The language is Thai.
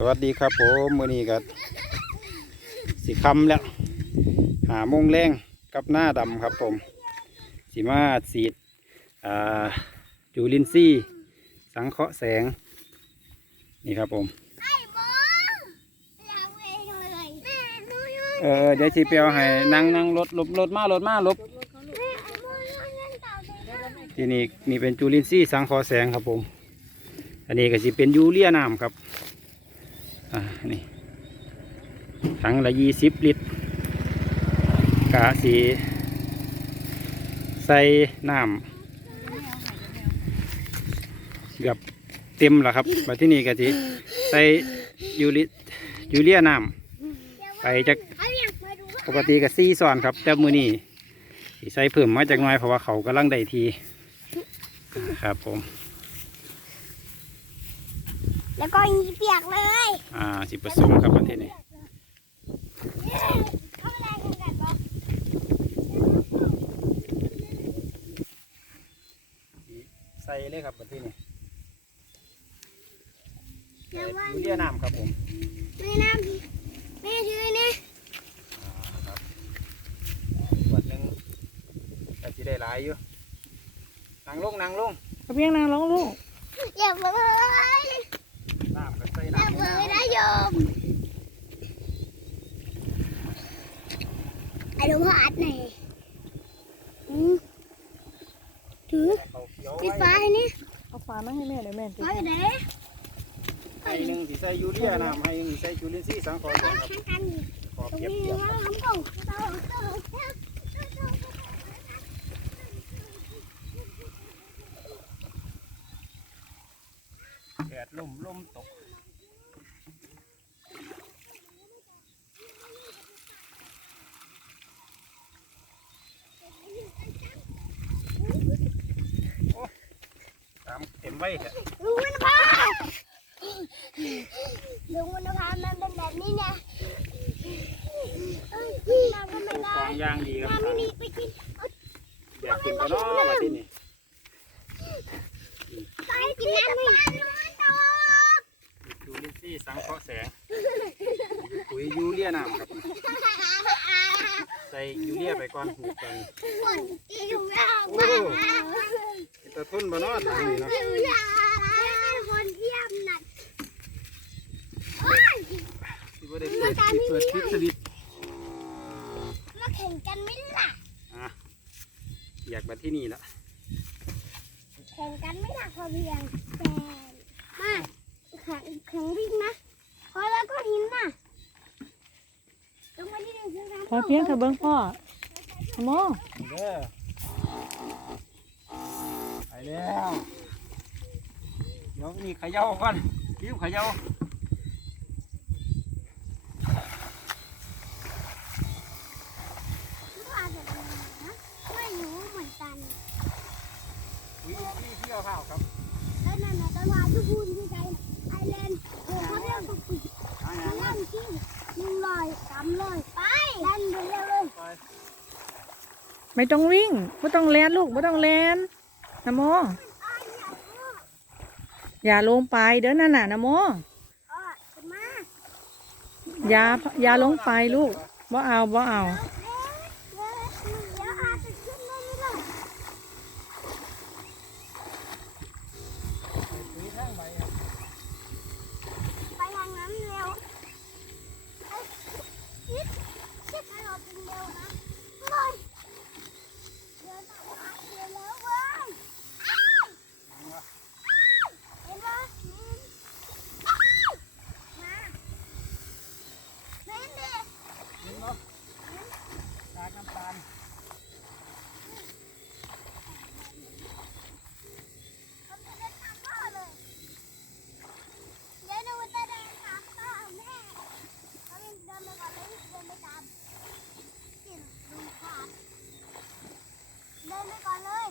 สวัสดีครับผมมือนี้ก็สิคำแล้ว หาโมงแรงกับหน้าดำครับผมสิมาสีดอ่าจูลินซี่สังเคราะห์แสง นี่ครับผมไอ้บออยากเองเลยแม่หนูอยู่เออเดี๋ยวสิเปียวให้นั่งนั่งรถรถรถมา รถมาลบแม่ไอ้บที่นี่นี่เป็นจูลินซี่สังเคราะห์แสงครับผม อันนี้ก็สิเป็นยูเรียน้ำครับ อ่านี่ถังละยี่สิบลิตรกะสีใส่น้ำเกือบเต็มแล้วครับมาที่นี่ก็สิใส่ยูริยูเรียน้ำไปจากปกติก็สี่ซ้อนครับ แต่มือนี้สิใส่เพิ่มมาจากน้อยเพราะว่าเขากำลังได้ทีครับผม แล้วก็ยีเปียกเลย อ่าสิผสมครับประเทศนี้เอาอะไรกันกันบอใส่เลยครับประเทศนี้เดี๋ยวว่ายูเรียน้ำครับผมแม่น้ำแม่ถือนี่อ่าครับขวดหนึ่งก็สิได้หลายอยู่นั่งลงนั่งลงเอาเพียงนางร้องลูกอย่าเบื่อ น้ำก็ใส่ อย่า น้ำ เบื่อ ให้ นะโยมไอ้ดูพาดหน่อยอืม ถือเขาเขียวปิดไว้ไฟนี่เอาฝามาให้แม่เดี๋ยวแม่ติดไฟเด้ให้หนึ่งสิใส่ยูเรียน้ำให้หนึ่งสิใส่จูลินทรีย์สังเคราะห์แสงครับแข่งกันอยู่ขอตรงเปรียบนี้เทียบว่าทำก่อนเต่าเต่าเต่าแดดลมลมตกามเต็มไว้เถอะลุงวันภาลุงวันภามันเป็นแบบนี้เนี่ยเอ้ยน้ำก็ไม่ปลูกได้ฟางย่างดีครับน้ำไม่มีไปกินอยากกินก็นอมาที่นี่ไปกินน้ำไม่ได้ตกจูลินซี่สังเคราะห์แสงปุ๋ยยูเรียน้ำครับใส่ยูเรียไปก่อนนี่ก่อนคนที่อยู่ยาว โอ้เป็นตะทุนบ่นอดหลังนี่เนาะอยู่ยเนคนเยี่ยมนัดที่ว่าได้เปิดคลิปเปิดสวิตช์มาแข่งกันไหมล่ะ อะอยากมาที่นี่ละแข่งกันไม่หนักพอเพียงแต่มาแข่งแข่งวิ่งนะพอแล้วก็หินนะตรงไปที่หนึ่งคือทางพอเพียงเถอเบิ้งพ่อขโมย เด้อไปแล้ว เดี๋ยวมีเขย่าก่อนริ้วเขย่าว่าจะเป็นยังไงนะไม่รู้เหมือนกันอุ้ยพี่พี่เอาข้าวครับแล้วนั่นน่ะตอนพาทุกคนที่ใจไอแลนด์โอ้เขาเรียกว่าปีอ่าเล่นจริงหนึ่งร้อยสามร้อยไปเล่นไปเรื่อยไปไม่ต้องวิ่งไม่ต้องแลนลูกไม่ต้องแลนนะโม อย่าลงไปเด้อนั่นน่ะนะโมอย่าอย่าลงไปลูกบ่เอาบ่เอา เดี๋ยวเะล่เดชิดวนะเาเร็วแล้วว้ย ก่อนเลย